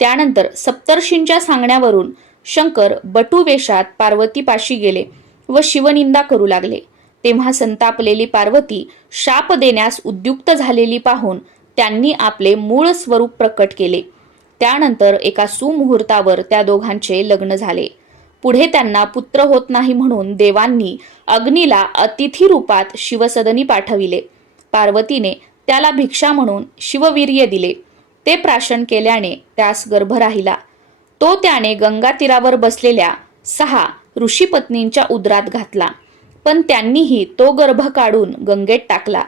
त्यानंतर सप्तर्षींच्या सांगण्यावरून शंकर बटुवेशात पार्वतीपाशी गेले व शिवनिंदा करू लागले. तेव्हा संतापलेली पार्वती शाप देण्यास उद्युक्त झालेली पाहून त्यांनी आपले मूळ स्वरूप प्रकट केले. त्यानंतर एका सुमुहूर्तावर त्या दोघांचे लग्न झाले. पुढे त्यांना पुत्र होत नाही म्हणून देवांनी अग्नीला अतिथी रूपात शिवसदनी पाठविले. पार्वतीने त्याला भिक्षा म्हणून शिववीर्य दिले. ते प्राशन केल्याने त्यास गर्भ राहिला. तो त्याने गंगा तीरावर बसलेल्या 6 ऋषीपत्नींच्या उदरात घातला, पण त्यांनीही तो गर्भ काढून गंगेत टाकला.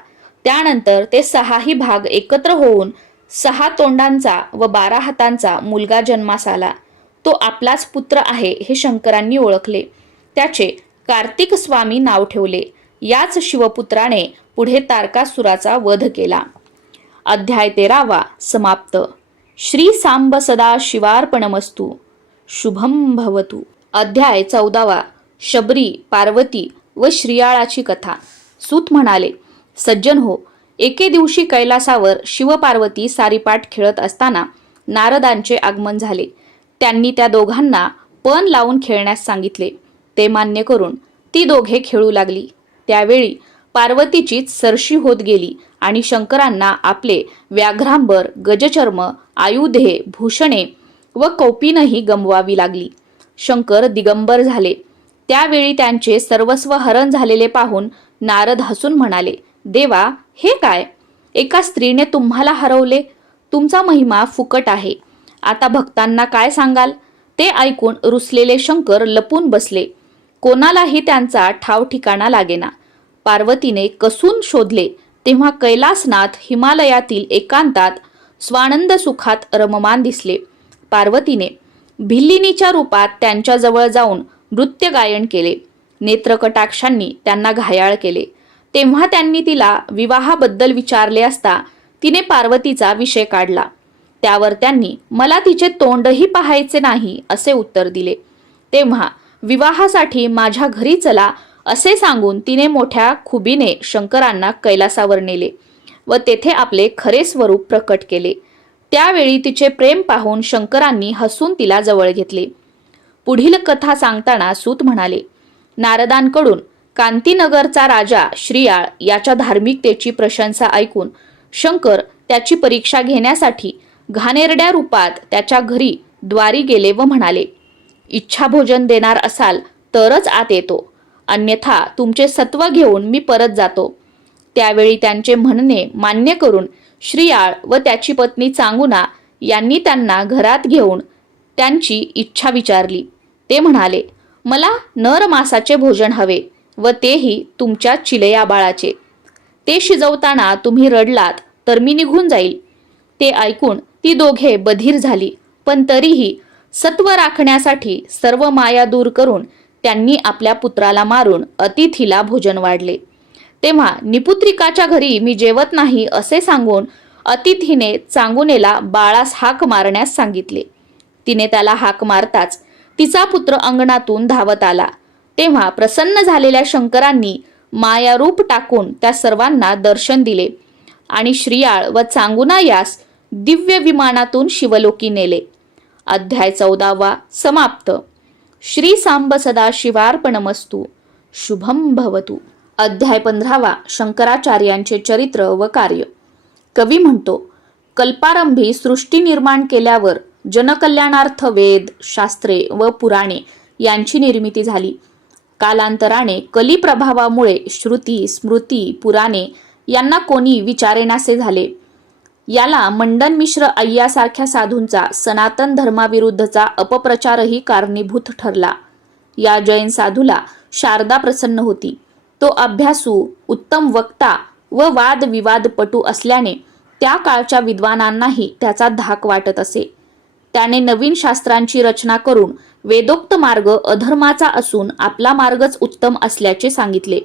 त्यानंतर ते 6ही भाग एकत्र होऊन 6 तोंडांचा व 12 हातांचा मुलगा जन्मास आला. तो आपलाच पुत्र आहे हे शंकरांनी ओळखले. त्याचे कार्तिक स्वामी नाव ठेवले. याच शिवपुत्राने पुढे तारकासुराचा वध केला. अध्याय 13 समाप्त. श्री सांब सदा शिवार्पणमस्तु. शुभम भवतु. अध्याय 14 शबरी, पार्वती व श्रीयाळाची कथा. सूत म्हणाले, सज्जन हो, एके दिवशी कैलासावर शिवपार्वती सारीपाट खेळत असताना नारदांचे आगमन झाले. त्यांनी त्या दोघांना पण लावून खेळण्यास सांगितले. ते मान्य करून ती दोघे खेळू लागली. त्यावेळी पार्वतीचीच सरशी होत गेली आणि शंकरांना आपले व्याघ्रांबर, गजचर्म, आयुधे, भूषणे व कौपीनही गमवावी लागली. शंकर दिगंबर झाले. त्यावेळी त्यांचे सर्वस्व हरण झालेले पाहून नारद हसून म्हणाले, देवा, हे काय? एका स्त्रीने तुम्हाला हरवले. तुमचा महिमा फुकट आहे. आता भक्तांना काय सांगाल? ते ऐकून रुसलेले शंकर लपून बसले. कोणालाही त्यांचा ठाव ठिकाणा लागेना. पार्वतीने कसून शोधले तेव्हा कैलासनाथ हिमालयातील एकांतात स्वानंद सुखात रममान दिसले. पार्वतीने भिल्लिनीच्या रूपात त्यांच्या जवळ जाऊन नृत्य गायन केले. नेत्रकटाक्षांनी त्यांना घायाळ केले. तेव्हा त्यांनी तिला विवाहाबद्दल विचारले असता तिने पार्वतीचा विषय काढला. त्यावर त्यांनी मला तिचे तोंडही पाहायचे नाही असे उत्तर दिले. तेव्हा विवाहासाठी माझ्या घरी चला असे सांगून तिने मोठ्या खुबीने शंकरांना कैलासावर नेले व तेथे आपले खरे स्वरूप प्रकट केले. त्यावेळी तिचे प्रेम पाहून शंकरांनी हसून तिला जवळ घेतले. पुढील कथा सांगताना सूत म्हणाले, नारदांकडून कांतीनगरचा राजा श्रीयाळ याच्या धार्मिकतेची प्रशंसा ऐकून शंकर त्याची परीक्षा घेण्यासाठी घाणेरड्या रूपात त्याच्या घरी द्वारी गेले व म्हणाले, इच्छा भोजन देणार असाल तरच आत येतो, अन्यथा तुमचे सत्व घेऊन मी परत जातो. त्यावेळी त्यांचे म्हणणे मान्य करून श्रीयाळ व त्याची पत्नी चांगुना यांनी त्यांना घरात घेऊन त्यांची इच्छा विचारली. ते म्हणाले, मला नर मासाचे भोजन हवे व तेही तुमच्या चिलया बाळाचे. ते शिजवताना तुम्ही रडलात तर मी निघून जाईल. ते ऐकून ती दोघे बधीर झाली, पण तरीही सत्व राखण्यासाठी सर्व माया दूर करून त्यांनी आपल्या पुत्राला मारून अतिथीला भोजन वाढले. तेव्हा निपुत्रिकाच्या घरी मी जेवत नाही असे सांगून अतिथीने चांगुनेला बाळास हाक मारण्यास सांगितले. तिने त्याला हाक मारताच तिचा पुत्र अंगणातून धावत आला. तेव्हा प्रसन्न झालेल्या शंकरांनी मायारूप टाकून त्या सर्वांना दर्शन दिले आणि श्रीयाळ व चांगुना यास दिव्य विमानातून शिवलोकी नेले. अध्याय 14 समाप्त. श्री सांब सदा शिवार्पणमस्तु. शुभम भवतु. अध्याय 15 शंकराचार्यांचे चरित्र व कार्य. कवी म्हणतो, कल्पारंभी सृष्टी निर्माण केल्यावर जनकल्याणार्थ वेद, शास्त्रे व पुराणे यांची निर्मिती झाली. कालांतराने कली प्रभावामुळे श्रुती, स्मृती, पुराणे यांना कोणी विचारेनासे झाले. याला मंडन मिश्र अय्यासारख्या साधूंचा सनातन धर्माविरुद्धचा अपप्रचारही कारणीभूत ठरला. या जैन साधूला शारदा प्रसन्न होती. तो अभ्यासू, उत्तम वक्ता व वादविवादपटू असल्याने त्या काळच्या विद्वानांनाही त्याचा धाक वाटत असे. त्याने नवीन शास्त्रांची रचना करून वेदोक्त मार्ग अधर्माचा असून आपला मार्गच उत्तम असल्याचे सांगितले.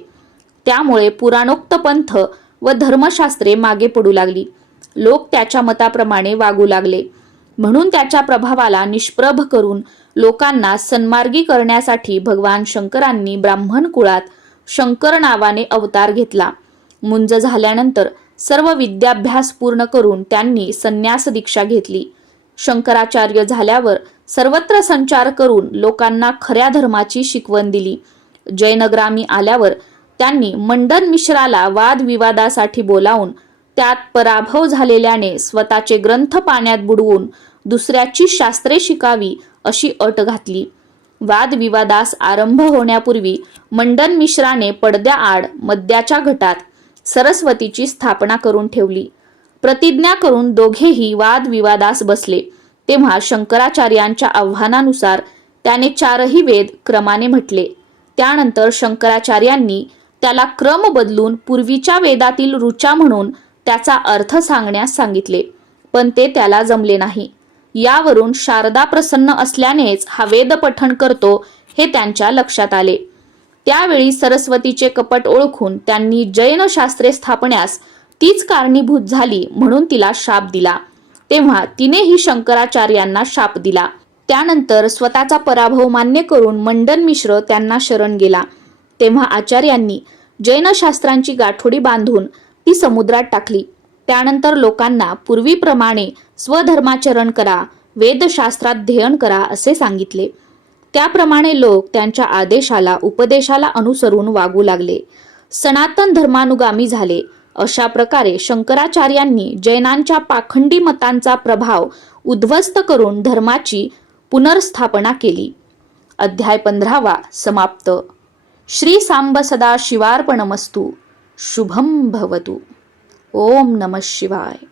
त्यामुळे पुराणोक्त पंथ व धर्मशास्त्रे मागे पडू लागली. लोक त्याच्या मताप्रमाणे वागू लागले. म्हणून त्याच्या प्रभावाला निष्प्रभ करून लोकांना सन्मार्गी करण्यासाठी भगवान शंकरांनी ब्राह्मण कुळात शंकर नावाने अवतार घेतला. मुंज झाल्यानंतर सर्व विद्याभ्यास पूर्ण करून त्यांनी संन्यास दीक्षा घेतली. शंकराचार्य झाल्यावर सर्वत्र संचार करून लोकांना खऱ्या धर्माची शिकवण दिली. जयनग्रामी आल्यावर त्यांनी मंडन मिश्राला वादविवादासाठी बोलावून त्यात पराभव झालेल्याने स्वतःचे ग्रंथ पाण्यात बुडवून दुसऱ्याची शास्त्रे शिकावी अशी अट घातली. वादविवादास आरंभ होण्यापूर्वी मंडन मिश्राने पडद्याआड मद्याच्या घटात सरस्वतीची स्थापना करून ठेवली. प्रतिज्ञा करून दोघेही वादविवादास बसले. तेव्हा शंकराचार्यांच्या आव्हानानुसार त्याने 4ही वेद क्रमाने म्हटले. त्यानंतर शंकराचार्यांनी त्याला क्रम बदलून पूर्वीच्या वेदातील ऋचा म्हणून त्याचा अर्थ सांगण्यास सांगितले, पण ते त्याला जमले नाही. यावरून शारदा प्रसन्न असल्यानेच हा वेद पठण करतो हे त्यांच्या लक्षात आले. त्यावेळी सरस्वतीचे कपट ओळखून त्यांनी जैन शास्त्रे स्थापण्यास तीच कारणीभूत झाली म्हणून तिला शाप दिला. तेव्हा तिनेही शंकराचार्यांना शाप दिला. त्यानंतर स्वतःचा पराभव मान्य करून मंडन मिश्र त्यांना शरण गेला. तेव्हा आचार्यांनी जैन शास्त्रांची गाठोडी बांधून ती समुद्रात टाकली. त्यानंतर लोकांना पूर्वीप्रमाणे स्वधर्माचरण करा, वेदशास्त्राध्ययन करा असे सांगितले. त्याप्रमाणे लोक त्यांच्या आदेशाला उपदेशाला अनुसरून वागू लागले. सनातन धर्मानुगामी झाले. अशा प्रकारे शंकराचार्यांनी जैनांच्या पाखंडी मतांचा प्रभाव उद्ध्वस्त करून धर्माची पुनर्स्थापना केली. अध्याय 15 समाप्त. श्री सांब सदा शिवार्पणमस्तु. शुभम भवतु. ओम नमः शिवाय.